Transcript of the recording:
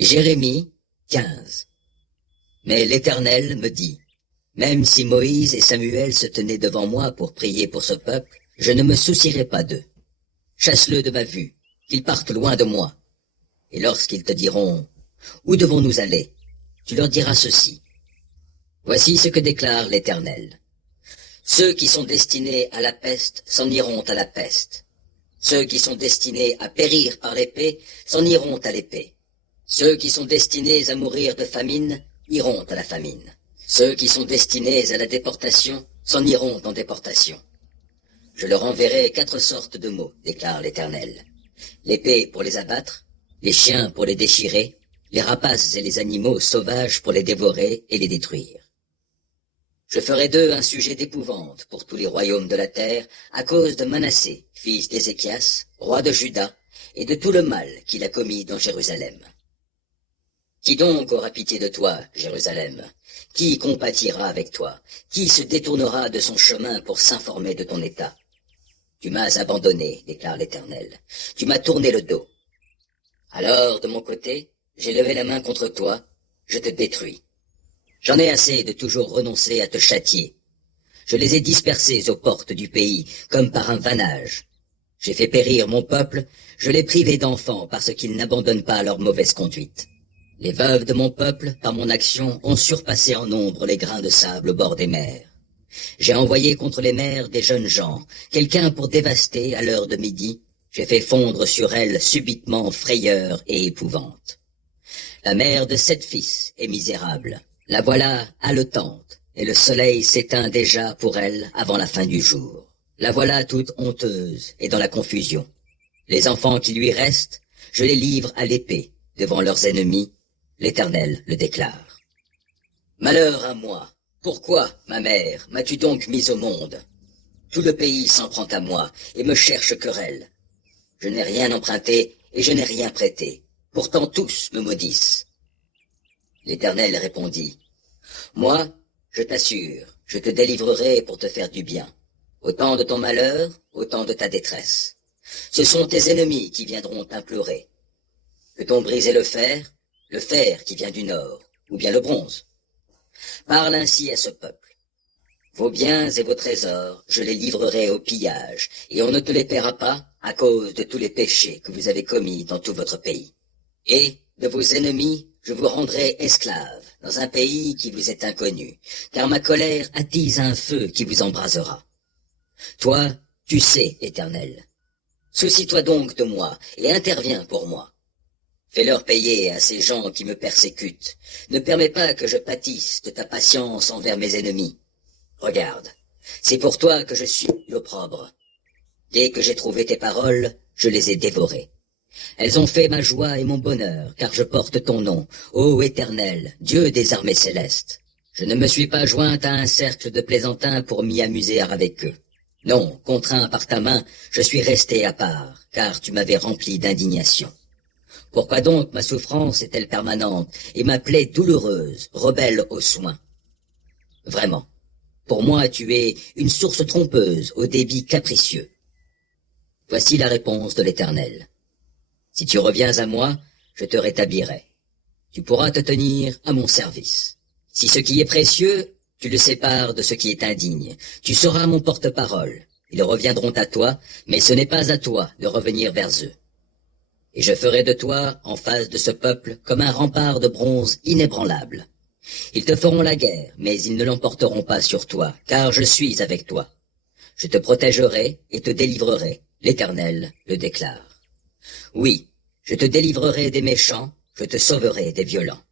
Jérémie 15. Mais l'Éternel me dit, même si Moïse et Samuel se tenaient devant moi pour prier pour ce peuple, je ne me soucierai pas d'eux. Chasse-le de ma vue, qu'ils partent loin de moi. Et lorsqu'ils te diront, où devons-nous aller? Tu leur diras ceci. Voici ce que déclare l'Éternel. Ceux qui sont destinés à la peste s'en iront à la peste. Ceux qui sont destinés à périr par l'épée s'en iront à l'épée. Ceux qui sont destinés à mourir de famine iront à la famine. Ceux qui sont destinés à la déportation s'en iront en déportation. Je leur enverrai 4 sortes de mots, déclare l'Éternel. L'épée pour les abattre, les chiens pour les déchirer, les rapaces et les animaux sauvages pour les dévorer et les détruire. Je ferai d'eux un sujet d'épouvante pour tous les royaumes de la terre à cause de Manassé, fils d'Ézéchias, roi de Juda, et de tout le mal qu'il a commis dans Jérusalem. Qui donc aura pitié de toi, Jérusalem? Qui compatira avec toi? Qui se détournera de son chemin pour s'informer de ton état? Tu m'as abandonné, déclare l'Éternel. Tu m'as tourné le dos. Alors, de mon côté, j'ai levé la main contre toi, je te détruis. J'en ai assez de toujours renoncer à te châtier. Je les ai dispersés aux portes du pays, comme par un vannage. J'ai fait périr mon peuple, je l'ai privé d'enfants parce qu'ils n'abandonnent pas leur mauvaise conduite. Les veuves de mon peuple, par mon action, ont surpassé en nombre les grains de sable au bord des mers. J'ai envoyé contre les mers des jeunes gens, quelqu'un pour dévaster à l'heure de midi. J'ai fait fondre sur elles subitement frayeur et épouvante. La mère de 7 fils est misérable. La voilà haletante, et le soleil s'éteint déjà pour elle avant la fin du jour. La voilà toute honteuse et dans la confusion. Les enfants qui lui restent, je les livre à l'épée devant leurs ennemis. L'Éternel le déclare. Malheur à moi! Pourquoi, ma mère, m'as-tu donc mis au monde? Tout le pays s'en prend à moi et me cherche querelle. Je n'ai rien emprunté et je n'ai rien prêté. Pourtant tous me maudissent. L'Éternel répondit. Moi, je t'assure, je te délivrerai pour te faire du bien. Au temps de ton malheur, au temps de ta détresse. Ce sont tes ennemis qui viendront t'implorer. Peut-on briser le fer qui vient du nord, ou bien le bronze? Parle ainsi à ce peuple. Vos biens et vos trésors, je les livrerai au pillage, et on ne te les paiera pas à cause de tous les péchés que vous avez commis dans tout votre pays. Et de vos ennemis, je vous rendrai esclaves dans un pays qui vous est inconnu, car ma colère attise un feu qui vous embrasera. Toi, tu sais, Éternel. Soucie-toi donc de moi et interviens pour moi. Fais-leur payer à ces gens qui me persécutent. Ne permets pas que je pâtisse de ta patience envers mes ennemis. Regarde, c'est pour toi que je suis l'opprobre. Dès que j'ai trouvé tes paroles, je les ai dévorées. Elles ont fait ma joie et mon bonheur, car je porte ton nom, ô Éternel, Dieu des armées célestes. Je ne me suis pas jointe à un cercle de plaisantins pour m'y amuser avec eux. Non, contraint par ta main, je suis resté à part, car tu m'avais rempli d'indignation. Pourquoi donc ma souffrance est-elle permanente et ma plaie douloureuse, rebelle aux soins? Vraiment, pour moi tu es une source trompeuse au débit capricieux. Voici la réponse de l'Éternel. Si tu reviens à moi, je te rétablirai. Tu pourras te tenir à mon service. Si ce qui est précieux, tu le sépares de ce qui est indigne, tu seras mon porte-parole. Ils reviendront à toi, mais ce n'est pas à toi de revenir vers eux. Et je ferai de toi, en face de ce peuple, comme un rempart de bronze inébranlable. Ils te feront la guerre, mais ils ne l'emporteront pas sur toi, car je suis avec toi. Je te protégerai et te délivrerai, l'Éternel le déclare. Oui, je te délivrerai des méchants, je te sauverai des violents.